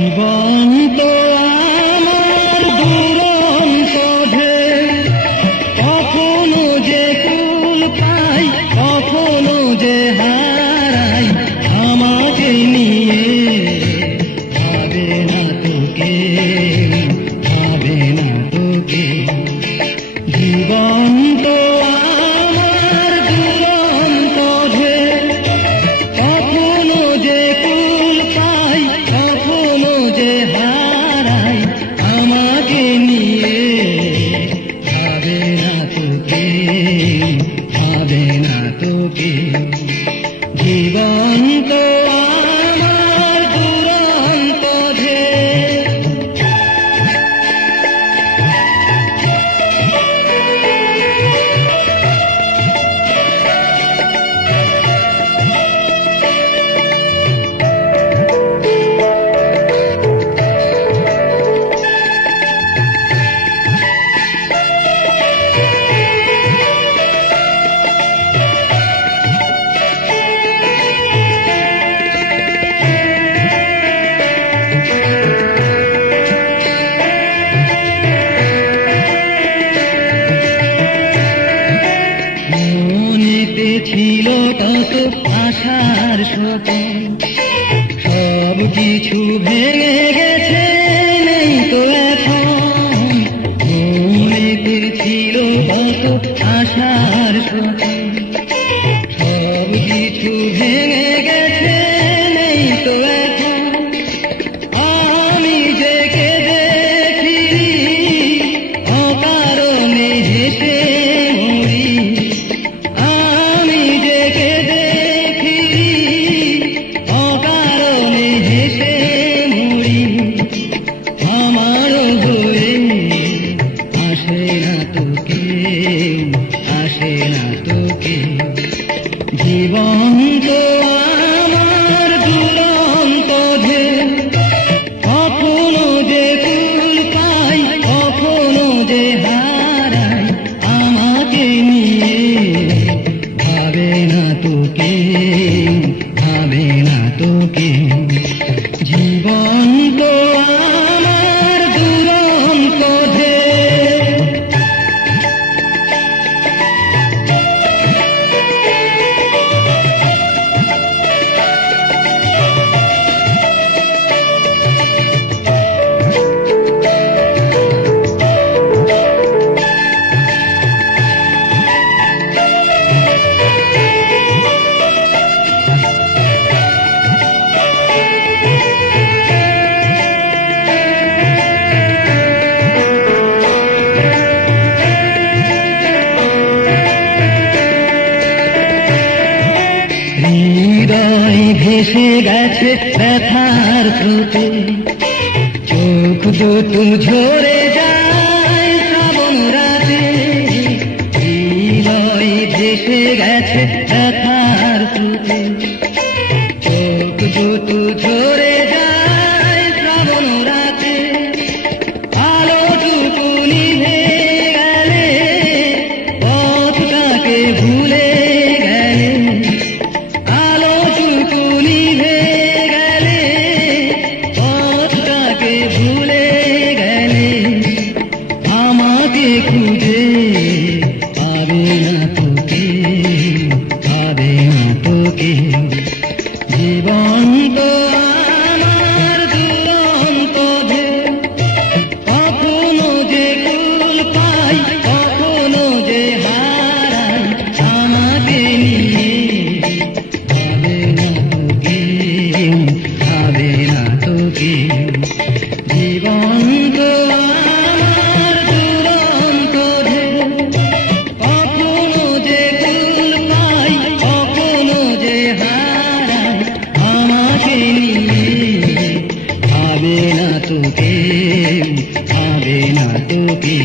জীবন তো আমার দুরন্ত ঢেউ, কখনো যে কুল পাই কখনো যে হারাই, আমাকে নিয়ে ভাবে না তোকে, ভাবে না তোকে। জীবন তো আমার দুরন্ত ঢেউ, কখনো যে কুল পাই কখনো যে হারাই, আমাকে নিয়ে ভাবে না তোকে, ভাবে না তোকে। জীবন তো আমার দুরন্ত ঢেউ। মনেতে ছিল কত আশার স্বপ্ন, সব কিছু ভেঙে গেছে, নেই তো এখন। মনেতে ছিল কত আশার স্বপ্ন, সব কিছু ভেঙে গেছে, নেই তো এখন। আমি যে কেঁদে ফিরি, অকারণে হেসে মরি। আমি যে কেঁদে ফিরি, অকারণে হেসে মরি। আমার হয়ে আসে না তোকে, আসে না তোকে। জীবন তো আমার দুরন্ত ঢেউ, কখনো যে কুল পাই কখনো যে হারাই, আমাকে নিয়ে ভাবে না তোকে, ভাবে না তোকে। জীবন তো আমার দুরন্ত ঢেউ। হৃদয় ভেসে গেছে ব্যথার স্রোতে, চোখ দুটো ঝরে যায় শ্রাবণ রাতে। হৃদয় ভেসে গেছে ব্যথার স্রোতে, চোখ দুটো ঝরে যায় শ্রাবণ রাতে। আলোটুকু নিভে গেলে, পথটাকে ভুলে গেলে। আলোটুকু নিভে গেলে, পথটাকে ভুলে গেলে। আমাকে খুঁজে পাবে না তোকে, পাবে না তোকে। জীবন তো আমার দুরন্ত ঢেউ, কখনো যে কুল পাই কখনো যে হারাই, আমাকে নিয়ে ভাবে না তোকে, ভাবে না তোকে। জীবন তো আমার দুরন্ত ঢেউ, কখনো যে কুল পাই কখনো যে হারাই, আমাকে নিয়ে ভাবে না তোকে, ভাবে না তোকে।